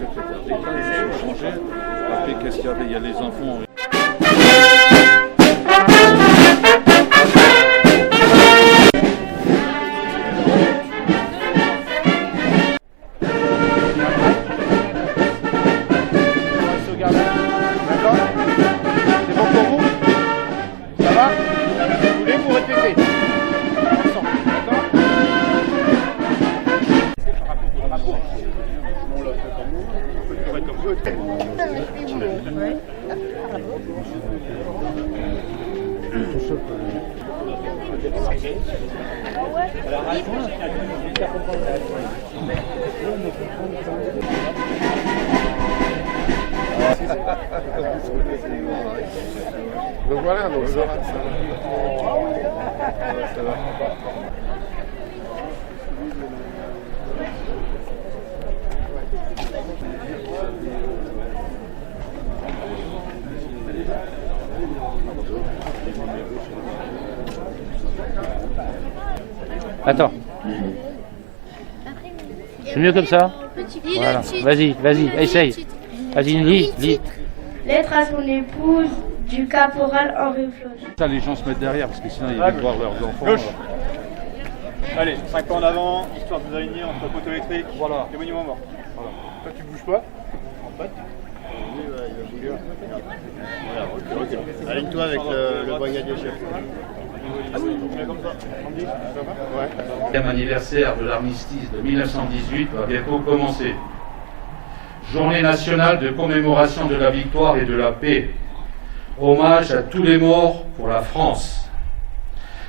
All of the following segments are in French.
secrétaire d'État, ils ont changé. Après, qu'est-ce qu'il y avait? Il y a les enfants. Donc voilà, donc ça va. Attends. C'est mieux comme ça? Voilà. Vas-y, essaye. Vas-y, lis. Lettre à son épouse du caporal Henri Floch. Ça, les gens se mettent derrière parce que sinon ils vont voir leurs enfants. Gauche. Allez, 5 pas en avant, histoire de vous aligner entre le poteau électrique et monument mort. Voilà. Toi tu bouges pas. En fait. Voilà, aligne-toi avec le brigadier chef. Le 5e anniversaire de l'armistice de 1918 va bientôt commencer. Journée nationale de commémoration de la victoire et de la paix. Hommage à tous les morts pour la France.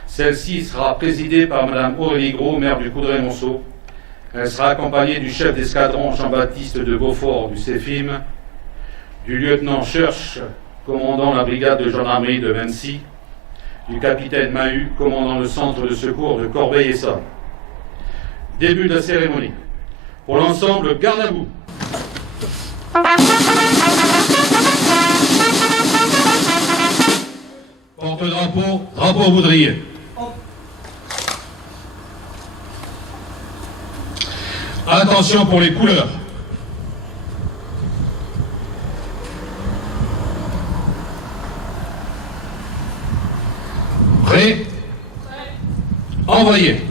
Celle-ci sera présidée par Mme Aurélie Gros, maire du Coudray-Monceau. Elle sera accompagnée du chef d'escadron Jean-Baptiste de Beaufort du CEFIM, du lieutenant Church, commandant la brigade de gendarmerie de Mency, du capitaine Mahut, commandant le centre de secours de Corbeil-Essonnes. Début de la cérémonie. Pour l'ensemble, garde à vous. Porte-drapeau, drapeau baudrier. Attention pour les couleurs. Prêt? Envoyez.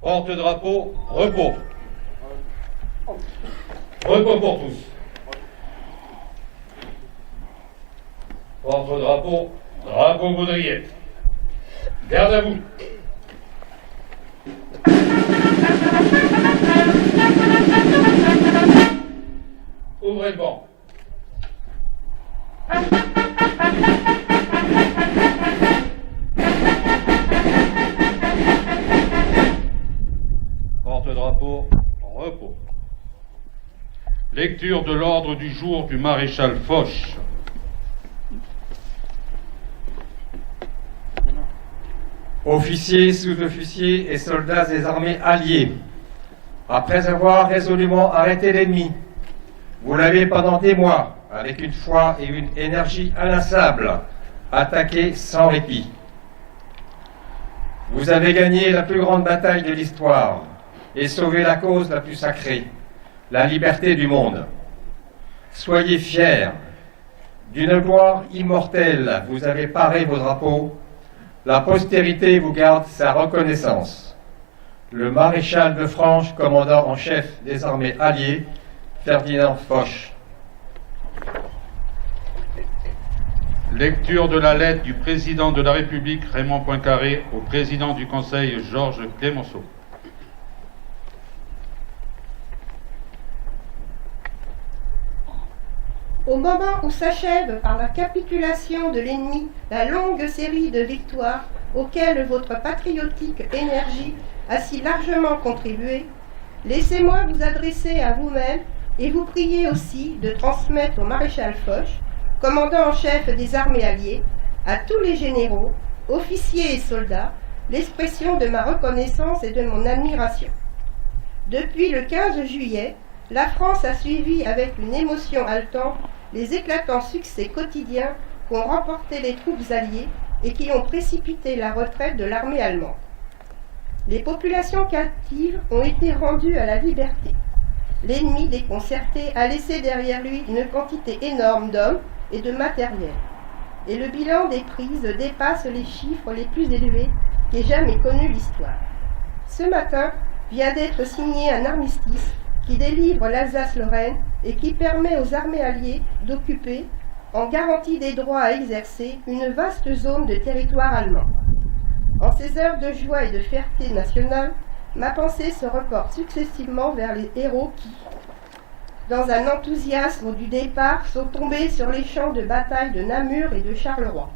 Porte-drapeau, repos. Repos pour tous. Porte-drapeau, drapeau baudrier. Garde à vous. Ouvrez le banc. Lecture de l'ordre du jour du maréchal Foch. Officiers, sous-officiers et soldats des armées alliées, après avoir résolument arrêté l'ennemi, vous l'avez pendant des mois, avec une foi et une énergie inlassables, attaqué sans répit. Vous avez gagné la plus grande bataille de l'histoire et sauvé la cause la plus sacrée, la liberté du monde. Soyez fiers. D'une gloire immortelle, vous avez paré vos drapeaux. La postérité vous garde sa reconnaissance. Le maréchal de France, commandant en chef des armées alliées, Ferdinand Foch. Lecture de la lettre du président de la République Raymond Poincaré au président du Conseil Georges Clemenceau. Au moment où s'achève par la capitulation de l'ennemi la longue série de victoires auxquelles votre patriotique énergie a si largement contribué, laissez-moi vous adresser à vous-même et vous prier aussi de transmettre au maréchal Foch, commandant en chef des armées alliées, à tous les généraux, officiers et soldats, l'expression de ma reconnaissance et de mon admiration. Depuis le 15 juillet, la France a suivi avec une émotion haletante les éclatants succès quotidiens qu'ont remportés les troupes alliées et qui ont précipité la retraite de l'armée allemande. Les populations captives ont été rendues à la liberté. L'ennemi déconcerté a laissé derrière lui une quantité énorme d'hommes et de matériel. Et le bilan des prises dépasse les chiffres les plus élevés qu'ait jamais connu l'histoire. Ce matin vient d'être signé un armistice qui délivre l'Alsace-Lorraine et qui permet aux armées alliées d'occuper, en garantie des droits à exercer, une vaste zone de territoire allemand. En ces heures de joie et de fierté nationale, ma pensée se reporte successivement vers les héros qui, dans un enthousiasme du départ, sont tombés sur les champs de bataille de Namur et de Charleroi,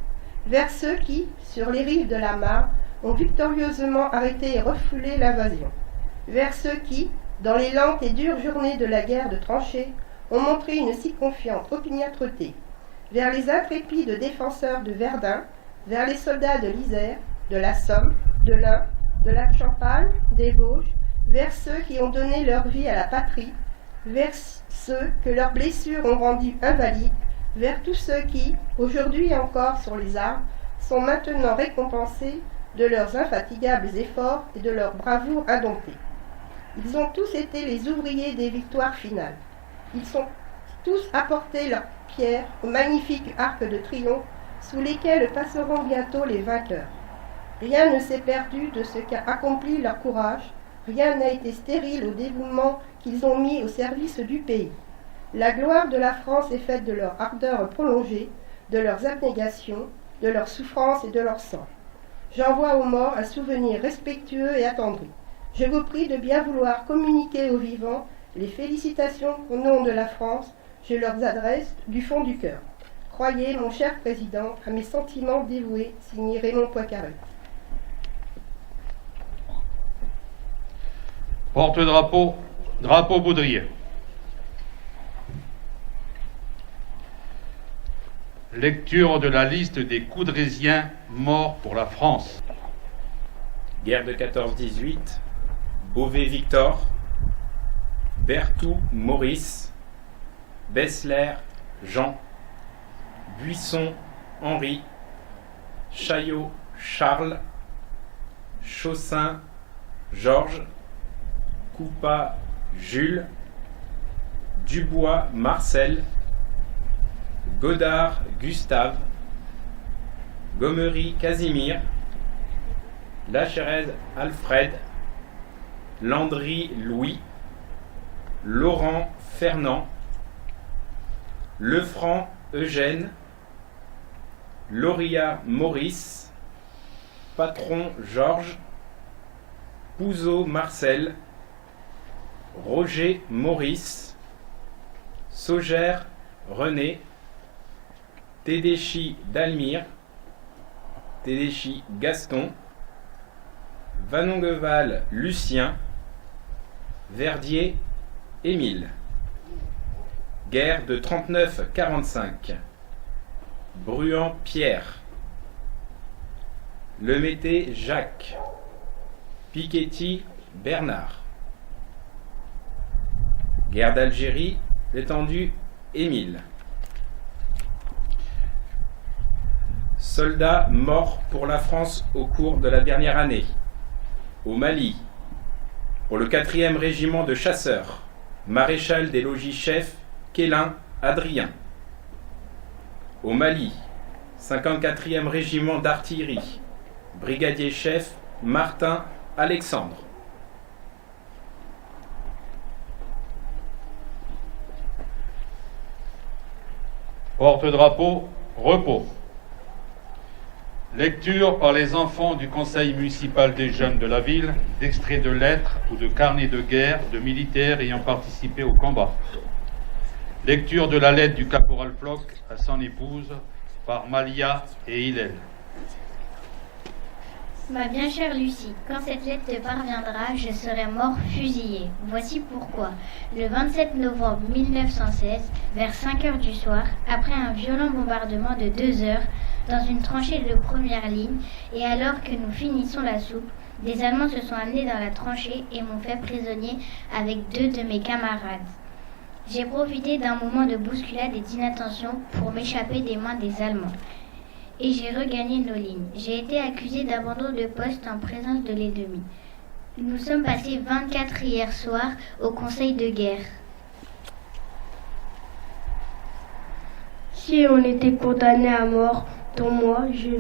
vers ceux qui, sur les rives de la Marne, ont victorieusement arrêté et refoulé l'invasion, vers ceux qui, dans les lentes et dures journées de la guerre de tranchées, ont montré une si confiante opiniâtreté, vers les intrépides défenseurs de Verdun, vers les soldats de l'Isère, de la Somme, de l'Ain, de la Champagne, des Vosges, vers ceux qui ont donné leur vie à la patrie, vers ceux que leurs blessures ont rendus invalides, vers tous ceux qui, aujourd'hui encore sur les armes, sont maintenant récompensés de leurs infatigables efforts et de leur bravoure indomptée. Ils ont tous été les ouvriers des victoires finales. Ils ont tous apporté leur pierre au magnifique arc de triomphe sous lesquels passeront bientôt les vainqueurs. Rien ne s'est perdu de ce qu'a accompli leur courage, rien n'a été stérile au dévouement qu'ils ont mis au service du pays. La gloire de la France est faite de leur ardeur prolongée, de leurs abnégations, de leurs souffrances et de leur sang. J'envoie aux morts un souvenir respectueux et attendri. Je vous prie de bien vouloir communiquer aux vivants les félicitations au nom de la France. Je leur adresse du fond du cœur. Croyez, mon cher président, à mes sentiments dévoués, signé Raymond Poincaré. Porte-drapeau, drapeau baudrier. Lecture de la liste des Coudrésiens morts pour la France. Guerre de 14-18, Beauvais Victor, Berthoud Maurice, Bessler Jean, Buisson Henri, Chaillot Charles, Chaussin Georges, Coupa Jules, Dubois Marcel, Godard Gustave, Gomery Casimir, Lachérez Alfred, Landry Louis, Laurent Fernand, Lefranc Eugène, Lauria Maurice, Patron Georges, Pouzeau Marcel, Roger Maurice, Saugère René, Tédéchi Dalmire, Tédéchi Gaston, Vanongueval Lucien, Verdier Émile. Guerre de 39-45. Bruant Pierre. Lemété Jacques. Piketty Bernard. Guerre d'Algérie, l'étendue Émile. Soldats morts pour la France au cours de la dernière année. Au Mali, pour le 4e régiment de chasseurs, maréchal des logis-chefs Quélin Adrien. Au Mali, 54e régiment d'artillerie, brigadier-chef Martin Alexandre. Porte-drapeau, repos. Lecture par les enfants du conseil municipal des jeunes de la ville d'extraits de lettres ou de carnets de guerre de militaires ayant participé au combat. Lecture de la lettre du caporal Floch à son épouse par Malia et Hillel. Ma bien chère Lucie, quand cette lettre te parviendra, je serai mort fusillé. Voici pourquoi. Le 27 novembre 1916, vers 5 heures du soir, après un violent bombardement de 2 heures, dans une tranchée de première ligne, et alors que nous finissons la soupe, des Allemands se sont amenés dans la tranchée et m'ont fait prisonnier avec 2 de mes camarades. J'ai profité d'un moment de bousculade et d'inattention pour m'échapper des mains des Allemands. Et j'ai regagné nos lignes. J'ai été accusé d'abandon de poste en présence de l'ennemi. Nous sommes passés 24 hier soir au conseil de guerre. Si on était condamné à mort, dont moi, je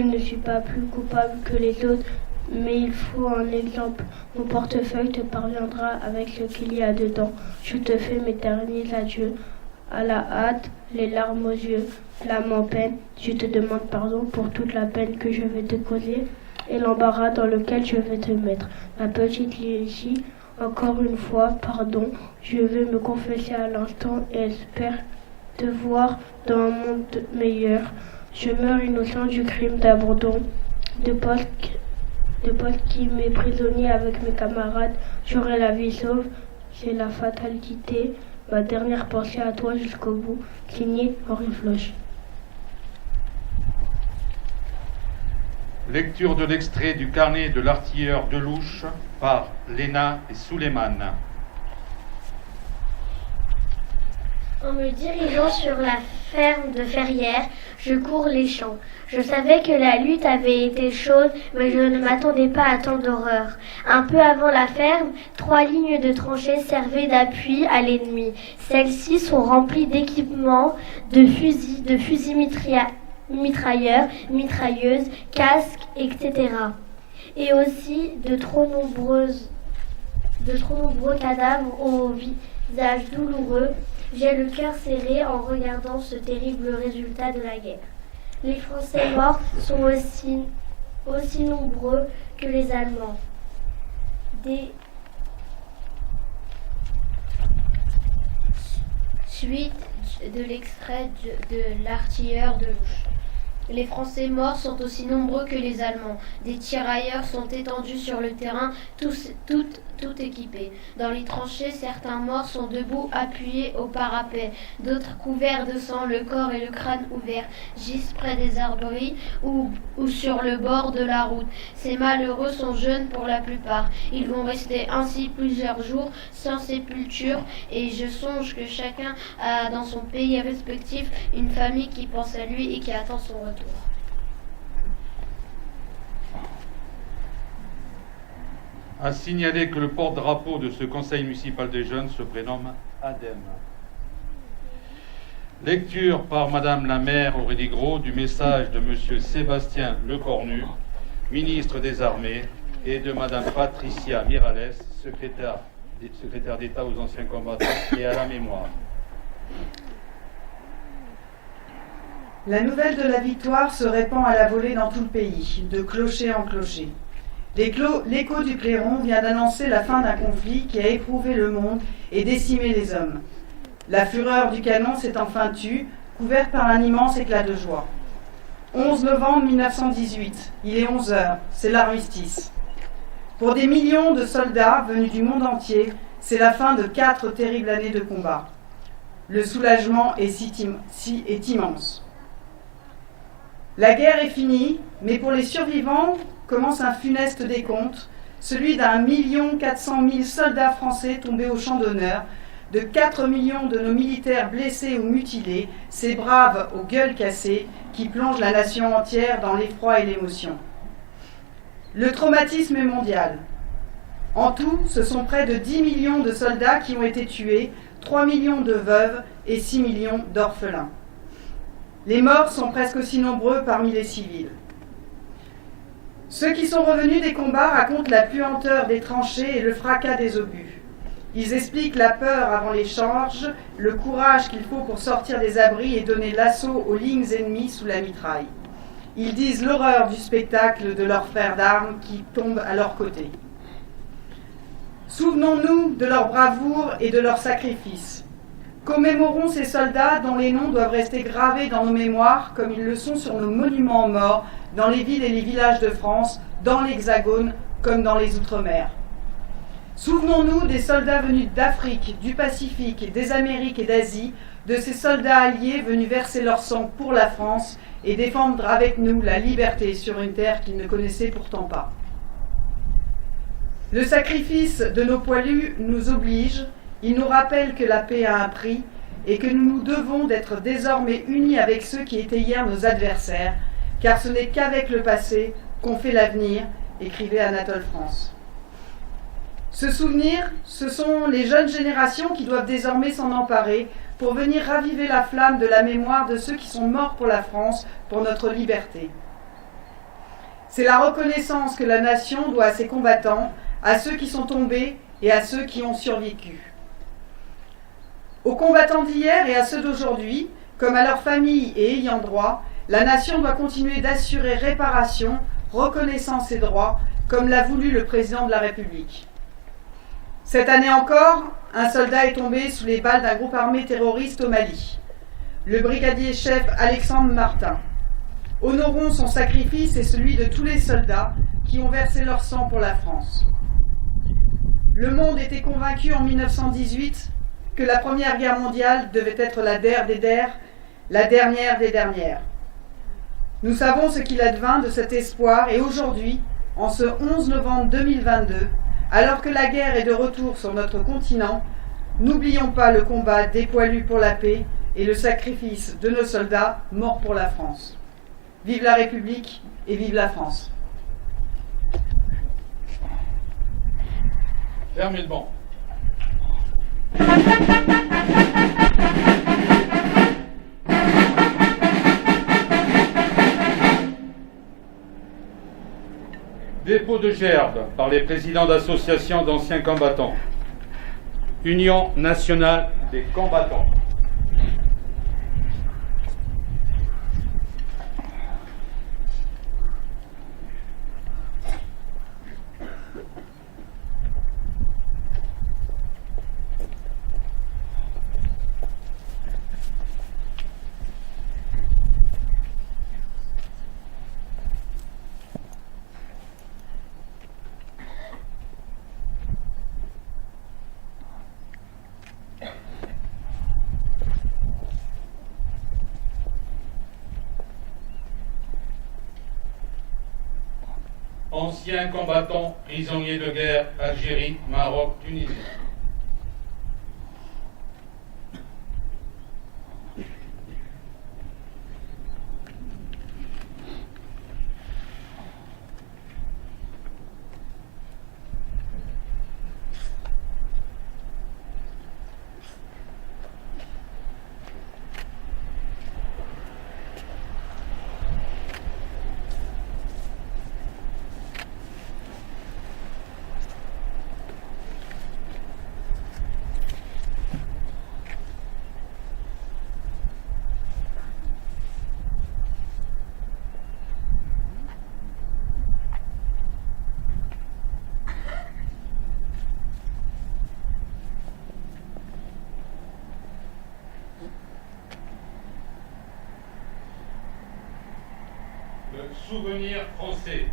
ne suis pas plus coupable que les autres, mais il faut un exemple. Mon portefeuille te parviendra avec ce qu'il y a dedans. Je te fais mes derniers adieux. À la hâte, les larmes aux yeux, l'âme en peine, je te demande pardon pour toute la peine que je vais te causer et l'embarras dans lequel je vais te mettre. Ma petite Lucie, encore une fois, pardon, je vais me confesser à l'instant et espère te voir dans un monde meilleur. Je meurs innocent du crime d'abandon de poste qui m'est prisonnier avec mes camarades. J'aurai la vie sauve, c'est la fatalité. Ma dernière pensée à toi jusqu'au bout. Signé Henri Floch. Lecture de l'extrait du carnet de l'artilleur de Louche par Léna et Souleymane. En me dirigeant sur la ferme de Ferrières, je cours les champs. Je savais que la lutte avait été chaude, mais je ne m'attendais pas à tant d'horreur. Un peu avant la ferme, 3 lignes de tranchées servaient d'appui à l'ennemi. Celles-ci sont remplies d'équipements, de fusils mitrailleurs, mitrailleuses, casques, etc. Et aussi de trop nombreux cadavres au visage douloureux. J'ai le cœur serré en regardant ce terrible résultat de la guerre. Les Français morts sont aussi nombreux que les Allemands. Suite de l'extrait de l'artilleur de Louche. Les Français morts sont aussi nombreux que les Allemands. Des tirailleurs sont étendus sur le terrain, tout équipés. Dans les tranchées, certains morts sont debout, appuyés au parapet. D'autres, couverts de sang, le corps et le crâne ouverts, gisent près des arbris ou sur le bord de la route. Ces malheureux sont jeunes pour la plupart. Ils vont rester ainsi plusieurs jours sans sépulture, et je songe que chacun a dans son pays respectif une famille qui pense à lui et qui attend son retour. À signaler que le porte-drapeau de ce conseil municipal des jeunes se prénomme Adem. Lecture par Madame la maire Aurélie Gros du message de Monsieur Sébastien Lecornu, ministre des Armées, et de Madame Patricia Miralles, secrétaire d'État aux anciens combattants et à la mémoire. La nouvelle de la victoire se répand à la volée dans tout le pays, de clocher en clocher. L'écho du clairon vient d'annoncer la fin d'un conflit qui a éprouvé le monde et décimé les hommes. La fureur du canon s'est enfin tue, couverte par un immense éclat de joie. 11 novembre 1918, il est 11 heures, c'est l'armistice. Pour des millions de soldats venus du monde entier, c'est la fin de 4 terribles années de combat. Le soulagement est immense. La guerre est finie, mais pour les survivants commence un funeste décompte, celui d'1 400 000 soldats français tombés au champ d'honneur, de 4 millions de nos militaires blessés ou mutilés, ces braves aux gueules cassées qui plongent la nation entière dans l'effroi et l'émotion. Le traumatisme est mondial. En tout, ce sont près de 10 millions de soldats qui ont été tués, 3 millions de veuves et 6 millions d'orphelins. Les morts sont presque aussi nombreux parmi les civils. Ceux qui sont revenus des combats racontent la puanteur des tranchées et le fracas des obus. Ils expliquent la peur avant les charges, le courage qu'il faut pour sortir des abris et donner l'assaut aux lignes ennemies sous la mitraille. Ils disent l'horreur du spectacle de leurs frères d'armes qui tombent à leur côté. Souvenons-nous de leur bravoure et de leur sacrifice. Commémorons ces soldats dont les noms doivent rester gravés dans nos mémoires comme ils le sont sur nos monuments aux morts, dans les villes et les villages de France, dans l'Hexagone comme dans les Outre-mer. Souvenons-nous des soldats venus d'Afrique, du Pacifique, des Amériques et d'Asie, de ces soldats alliés venus verser leur sang pour la France et défendre avec nous la liberté sur une terre qu'ils ne connaissaient pourtant pas. Le sacrifice de nos poilus nous oblige, il nous rappelle que la paix a un prix et que nous nous devons d'être désormais unis avec ceux qui étaient hier nos adversaires, car ce n'est qu'avec le passé qu'on fait l'avenir, écrivait Anatole France. Ce souvenir, ce sont les jeunes générations qui doivent désormais s'en emparer pour venir raviver la flamme de la mémoire de ceux qui sont morts pour la France, pour notre liberté. C'est la reconnaissance que la nation doit à ses combattants, à ceux qui sont tombés et à ceux qui ont survécu. Aux combattants d'hier et à ceux d'aujourd'hui, comme à leurs familles et ayants droit, la nation doit continuer d'assurer réparation, reconnaissance et droits, comme l'a voulu le président de la République. Cette année encore, un soldat est tombé sous les balles d'un groupe armé terroriste au Mali, le brigadier-chef Alexandre Martin. Honorons son sacrifice et celui de tous les soldats qui ont versé leur sang pour la France. Le monde était convaincu en 1918 que la Première Guerre mondiale devait être la der des der, la dernière des dernières. Nous savons ce qu'il advint de cet espoir et aujourd'hui, en ce 11 novembre 2022, alors que la guerre est de retour sur notre continent, n'oublions pas le combat des poilus pour la paix et le sacrifice de nos soldats morts pour la France. Vive la République et vive la France. Fermez le banc. Dépôt de gerbe par les présidents d'associations d'anciens combattants. Union nationale des combattants. Anciens combattants, prisonniers de guerre, Algérie, Maroc, Tunisie. Souvenir français.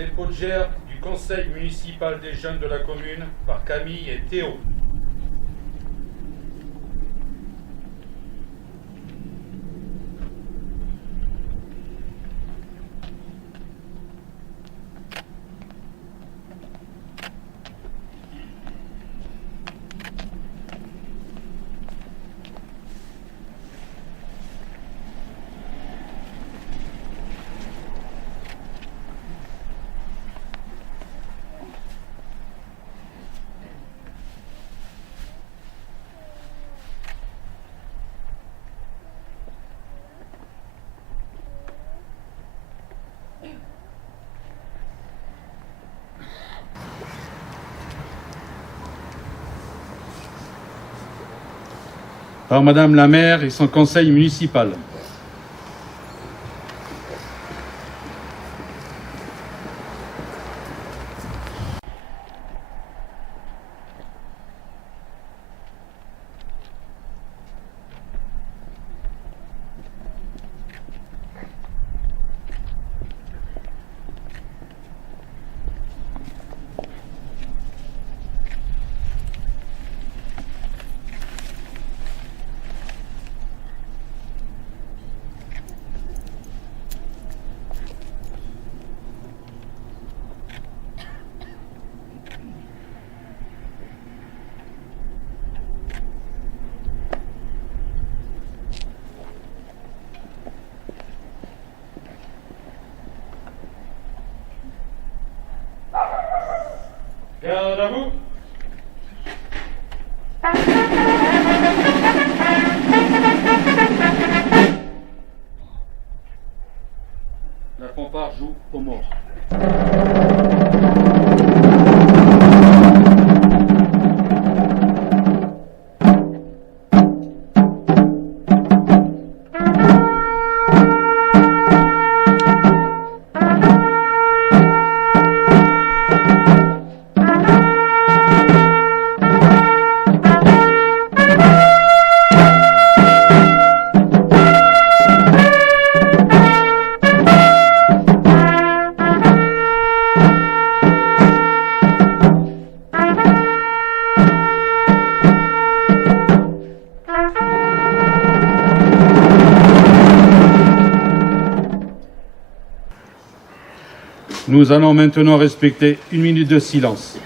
dépôt de gerbe du conseil municipal des jeunes de la commune par Camille et Théo. Par Madame la maire et son conseil municipal. Garde à vous. La fanfare joue aux morts. Nous allons maintenant respecter 1 minute de silence.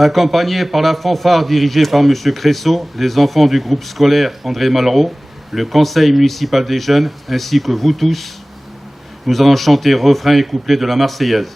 Accompagnés par la fanfare dirigée par M. Cressot, les enfants du groupe scolaire André Malraux, le conseil municipal des jeunes, ainsi que vous tous, nous allons chanter refrain et couplet de la Marseillaise.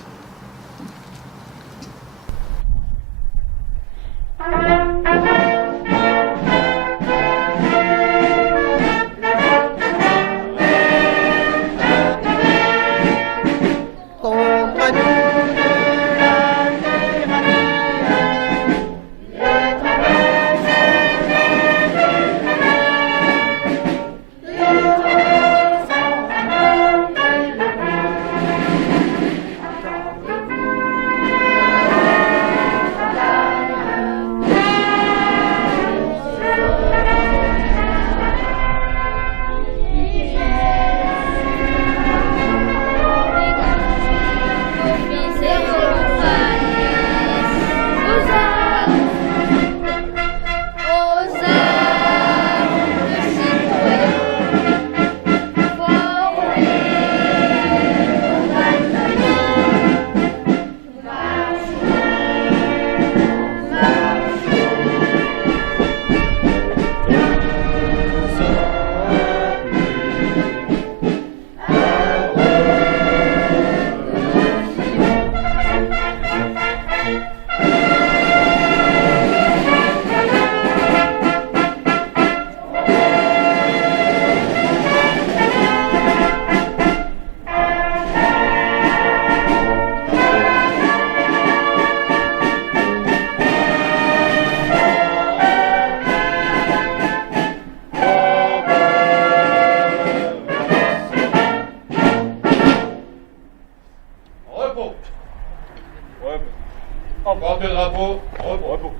Porte-drapeau, repos.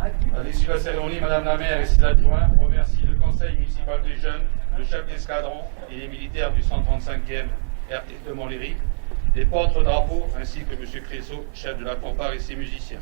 À l'issue de la cérémonie, Madame la maire et ses adjoints remercient le conseil municipal des jeunes, le chef d'escadron et les militaires du 135e RT de Montlhéry, les porte-drapeaux ainsi que M. Cressot, chef de la fanfare et ses musiciens.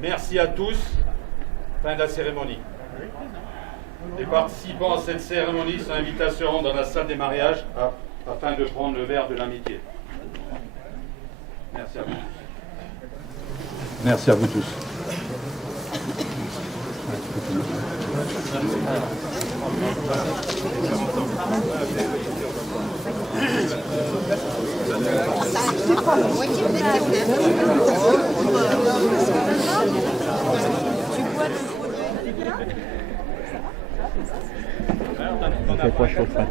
Merci à tous. Fin de la cérémonie. Les participants à cette cérémonie sont invités à se rendre dans la salle des mariages afin de prendre le verre de l'amitié. Merci à vous tous. Merci à vous tous. C'est quoi chaud ça?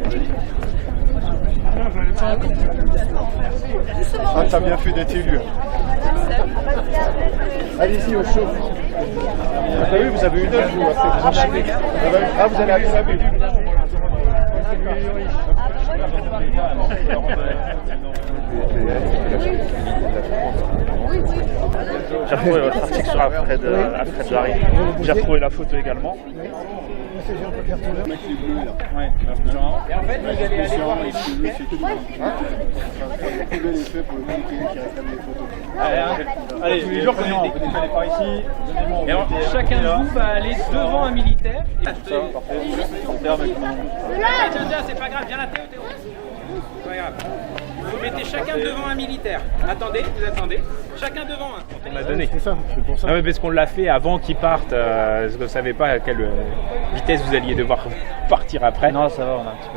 Ah, t'as bien fait d'être élu. Allez-y au chaud. Ah oui, vous avez eu d'autres, vous, après vous enchaînez. Ah, vous allez aller avec lui. J'ai retrouvé votre article sur Alfred Jarry. J'ai retrouvé la photo également. Ouais, et en fait, vous allez aller voir les allez, tous les jours, on peut décaler par ici. Et alors, chacun de vous va aller devant un militaire. C'est pas grave, viens là, Théo. C'est pas grave. Vous mettez chacun devant un militaire. Attendez, vous attendez. Chacun devant un. On a donné. C'est ça, c'est pour ça. Ah oui, parce qu'on l'a fait avant qu'ils partent. Parce que vous ne savez pas à quelle vitesse vous alliez devoir partir après. Non, ça va, on a un petit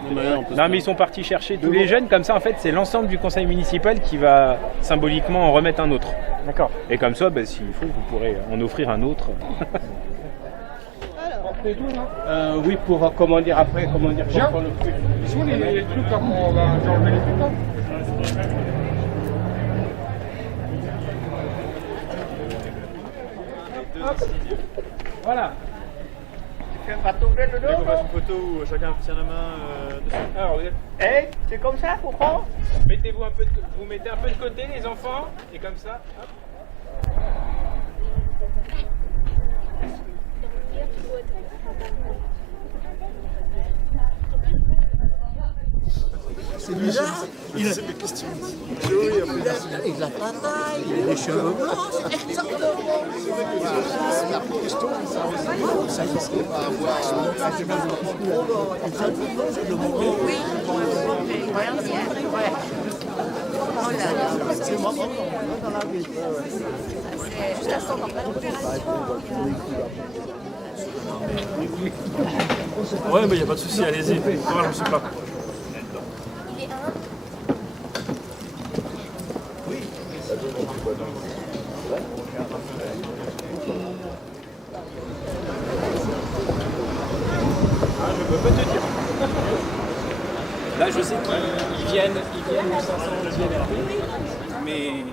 peu. Non, mais ils sont partis chercher tous les jeunes. Comme ça, en fait, c'est l'ensemble du conseil municipal qui va symboliquement en remettre un autre. D'accord. Et comme ça, bah, s'il faut, vous pourrez en offrir un autre. Oui, pour comment dire après, comment dire pour prendre le truc. Ils sont les trucs là pour enlever les trucs là. Voilà. Tu fais pas tomber le dos. On fasse une photo où chacun tient la main dessus. Alors, vous êtes... C'est comme ça, faut prendre. Mettez-vous un peu vous mettez un peu de côté les enfants et comme ça. Hop. C'est bizarre, il a mes questions. Il a pas taille, il a les cheveux blancs, c'est exactement. Ça ne serait pas avoir. Oui, oh là là, c'est marrant, dans la vie. C'est juste à son Ouais, mais il n'y a pas de souci, allez-y. Moi, je ne sais pas. Je peux pas te dire. Là, je sais qu'ils viennent au 500e RP, mais